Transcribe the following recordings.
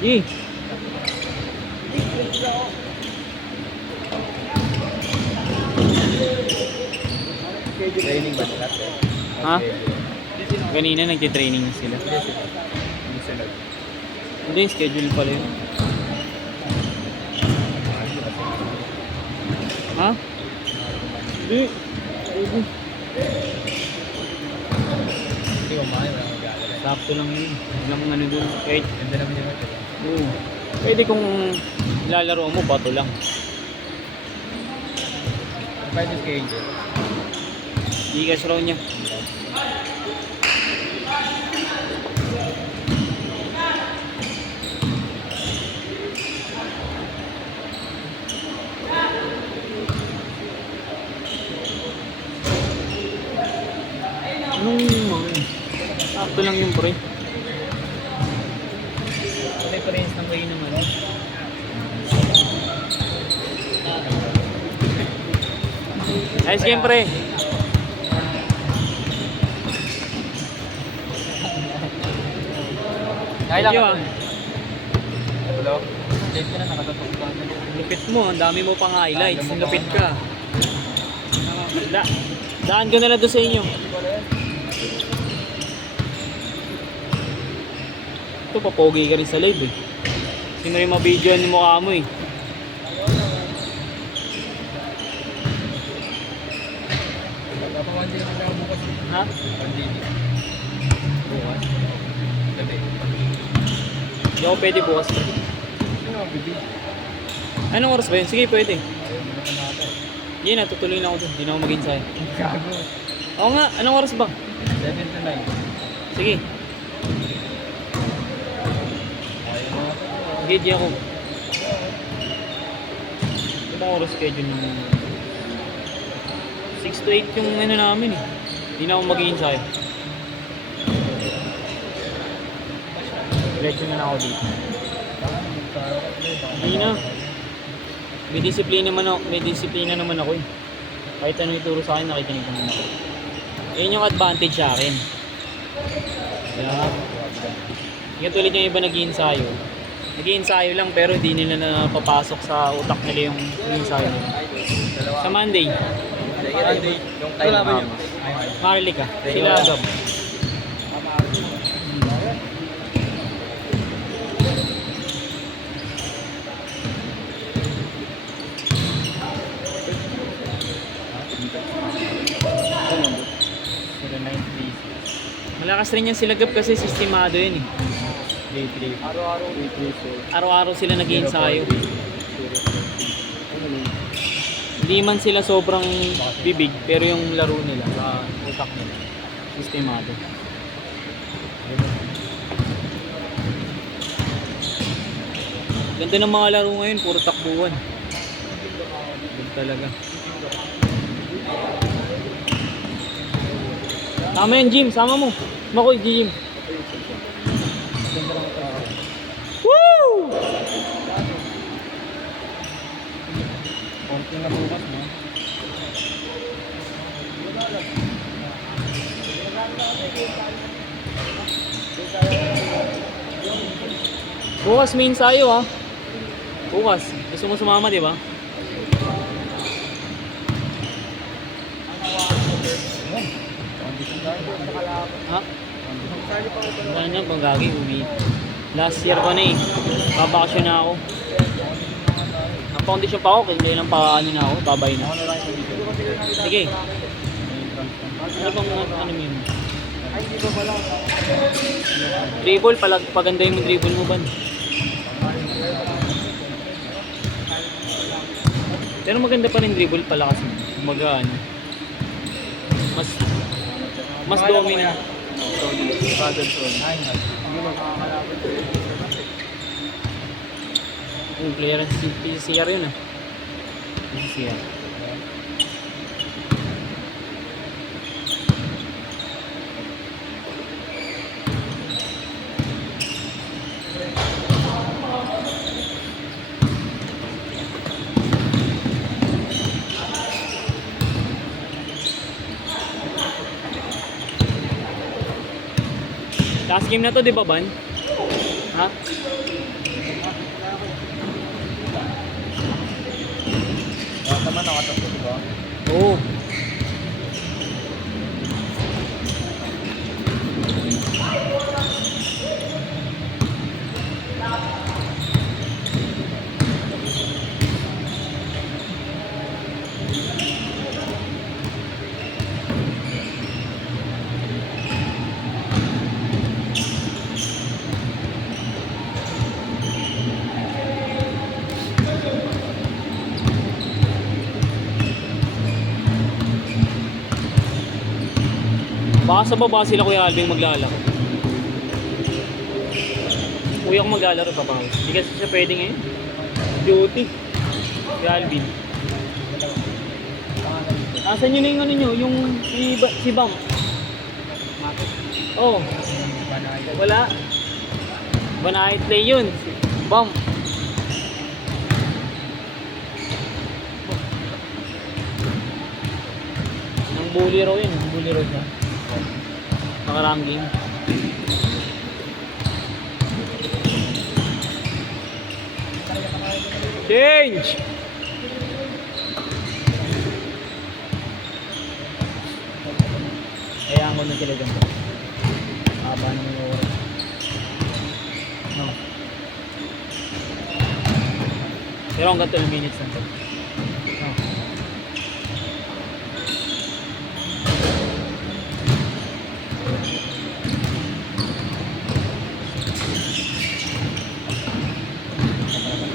Di. Training ba nila? Ha? Kanina nagtitraining sila. Hindi, schedule pala yun. Ha? Hindi. Hindi ko mahal, wala akong gagawin. Sakto lang yun. Walang ano dun. Kahit, Ganda naman yung hotel. oo. Pwede kung lalaro mo, bato lang. Ang prices kay Angel. Ikas raw niya. Anong sakto lang yung pre. Reference ng kayo naman. Nice game pre. Kailan Thank you, ka? ah. Hello? Check ka na, nakatatok ka. Lupit mo, ang dami mo pang highlights. Lupit ka. Daan ko nila doon sa inyo. Ito, papogi ka rin sa live eh. Sino yung mabidyoan yung mukha mo eh. Papawan din naman ako bukas. Ha? Pandini. Bukas. Gabi. Hindi ako pwede bukas. Sino ang bibi? Anong oras ba yun? Sige, pwede. Ayaw mo naman natin. Hindi, natutuloy na ako doon. Hindi na ako mag-insay. Gago. Oo nga, anong oras ba? 7 to 9. Sige. Ayaw mo. Sige, di ako. Ibang oras schedule ng 6 to 8 yung ano namin eh. Hindi na ako mag-insay. Diretso na ako dito. Hindi na. May disiplina naman ako eh. Kahit ano ituro sa akin, nakikinig naman ako. Yun yung advantage sa akin. Kaya, yung tulad yung iba nag-iinsayo. Nag-iinsayo lang pero hindi nila napapasok sa utak nila yung ensayo. Sa Monday, Yung time mo. Marley ka. Sila agad. Malakas rin yung silagap kasi sistemado yun eh. Day 3. Araw-araw. Day 3. Araw-araw sila nag-iinsayo. Hindi man sila sobrang bibig pero yung laro nila sa utak nila sistemado. Ganda ng mga laro ngayon, puro takbuhan. Ganda talaga. Tama yan, Jim. Sama mo. Makoy, Jim. Woo! Konti na bukas mo. Bukas may ensayo ha. Bukas. Gusto mo sumama, di ba? Ha? Wala na, panggagi. Last year ko na eh. Babakasyon na ako. Ang foundation pa ako, kasi lang ano na ako, babay na. Sige. Ano bang ano yun? Dribble, paganda yung dribble mo ba? Pero maganda pa rin dribble pala kasi. Kumaga ano. Mas dominant. Yung player si PCCR yun ah. PCCR. Last game na to, di ba, Ban? Ha? Lahat naman nakatatlo, di ba? Oo. Baka sa baba sila Kuya Alvin maglalaro. Kuya ko maglalaro pa ba? Hindi kasi siya pwede ngayon. Duty. Kuya Alvin. Asan yun na yung ano nyo? Yung si Bam? Oh. Wala. Banayat play yun. Bam. Nang bully raw yun. Nang bully raw siya. Nakaraang game. Change! Kaya ko na sila dyan. Haba ng oras. No. Pero hanggang 12 minutes lang to. No.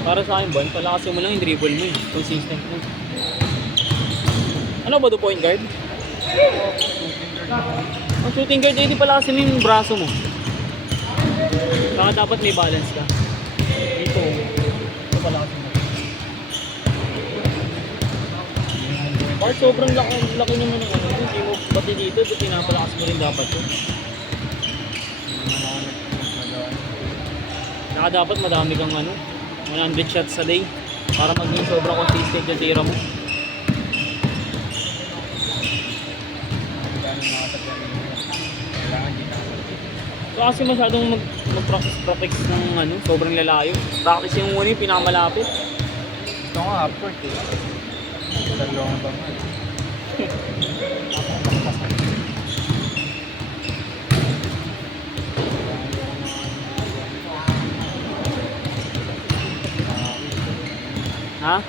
Para sa akin, Bon, palakasin mo lang yung dribble mo eh. Consistent mo. Ano ba, the point guard? Ang shooting guard, hindi palakasin mo yung braso mo. Saka dapat may balance ka. Ito palakasin mo. Bakit sobrang laki naman ng ano, hindi mo pati dito, pinapalakas mo rin dapat yun. Saka dapat madami kang ano, 100 shots a day para maging sobrang consistent yung tira mo. So kasi masyadong mag-practice ng ano, sobrang lalayo. Practice yung muna yung pinakamalapit. Ito nga, upward eh. Dalawang ba nga. Ha? Oh.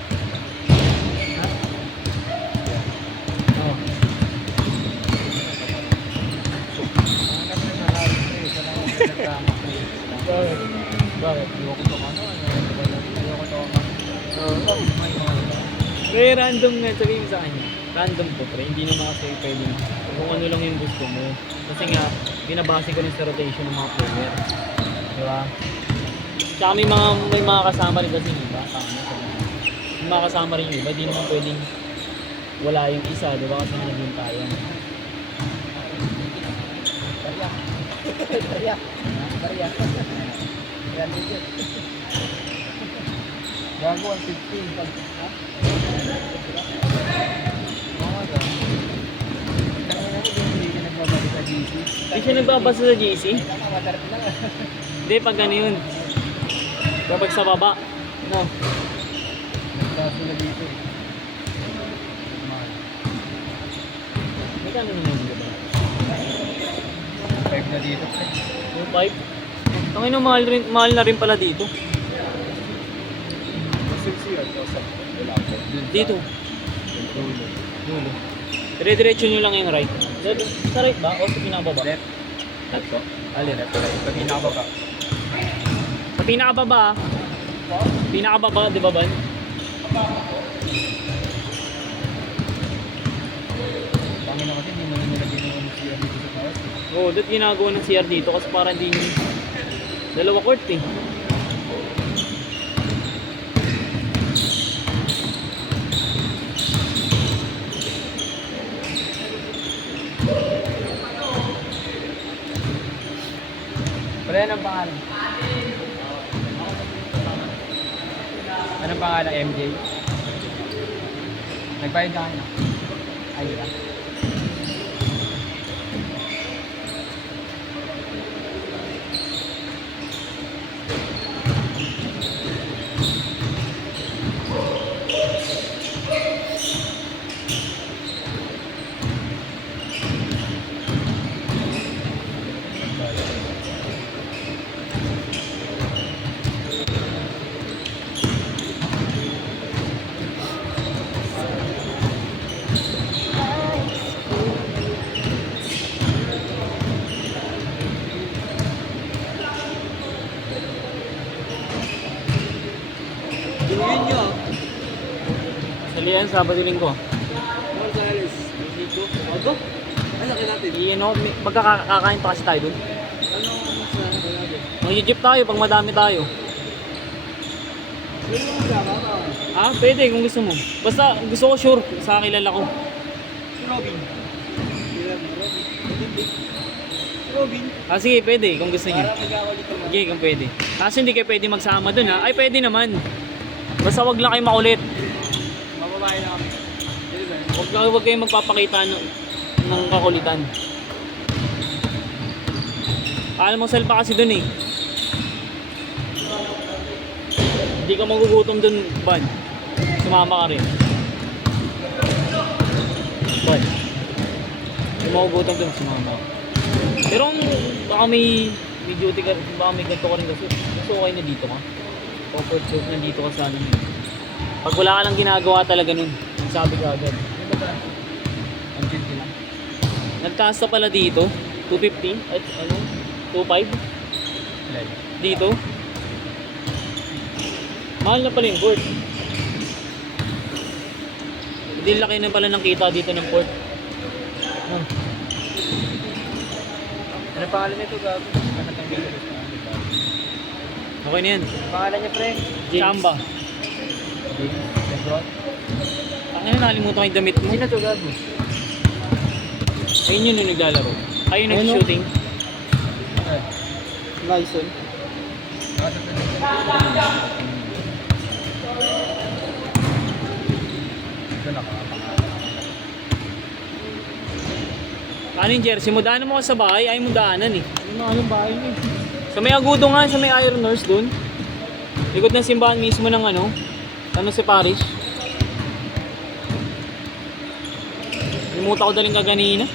Bakit? Bakit? Ayoko to ano, ayoko to Pre, random nga, sabihin mo sa kanya. Random po, pre. Hindi naman kasi pwedeng kung ano lang yung gusto mo. Kasi nga, binabase ko rin sa rotation ng mga player. Diba? Tsaka may mga kasama rin kasi iba. May mga kasama rin yung iba. Di naman pwedeng wala yung isa. Diba? Kasi nga naging tayo. Barya. Yan dito. Gago 150 pag ha? Hindi siya nagbabasa sa GC? Hindi, pag ano yun. Kapag sa baba. No. Sila dito. Magkano naman dito ba? 5 na dito. Yung 5? Tangin na mahal na rin pala dito. Dito. Dulo. Dire-diretso nyo lang yung right. Sa right ba? O sa pinakababa? Left. Left ko. Alin, left ko. Pag pinakababa. Sa pinakababa ah. Pinakababa, di ba ba? Pangin na kasi, hindi mo na nilagyan ng CR dito sa taas. Oo, doon ginagawa ng CR dito kasi para hindi dalawa court eh. Pero yan ang pangalan. Anong pangalan? MJ? Nagbayad na kayo na? Ay, di ba? Bali yan, Sabado Linggo. Gonzales. Mexico. Ano? Ano laki natin? Ano, magkakakain pa kasi tayo dun. Ano sa natin? Mag-jeep tayo pag madami tayo. Pwede mo magkama ka. Ah, pwede kung gusto mo. Basta gusto ko sure sa kilala ko. Si Robin. Kailan mo, Robin? Si Robin. Ah, sige, pwede kung gusto niyo. Para magkakalit naman. Sige, kung pwede. Kaso hindi kayo pwede magsama dun ha. Ay, pwede naman. Basta wag lang kayo makulit. Mababae na kami. Pwede ba? Wag kayong magpapakita ng kakulitan. Alam mo, sel pa kasi dun eh. Hindi ka magugutom dun, Ban. Sumama ka rin. Ban. Hindi magugutom dun, sumama ka. Pero kung baka may duty ka, baka may ganito ka rin kasi, gusto okay na dito ka. Comfort zone na dito ka sa ano. Pag wala ka lang ginagawa talaga nun, sabi ka agad. Ano ba? Ang chinti lang. Nagtaas na pala dito, 250 at ano, 25 Ilan? dito. Mahal na pala yung port. Hindi laki na pala ng kita dito ng port. Oh. Ano pangalan nito, Gabi? Ano itong video? Okay na yan. Pangalan niya, pre? Chamba. Lebron? Ang ano, nakalimutan ko yung damit mo. Sino to, Gabi? Ayun yun yung naglalaro. Ayun Ayun, no? nag-shooting. Lyson. Ano yung jersey mo? Daanan mo ka sa bahay, ayaw mo daanan eh. Ano na alam bahay niya? Sa may agudo nga, sa may Ironers dun. Likod ng simbahan mismo ng ano si Parish. Limuta ko daling kaganina.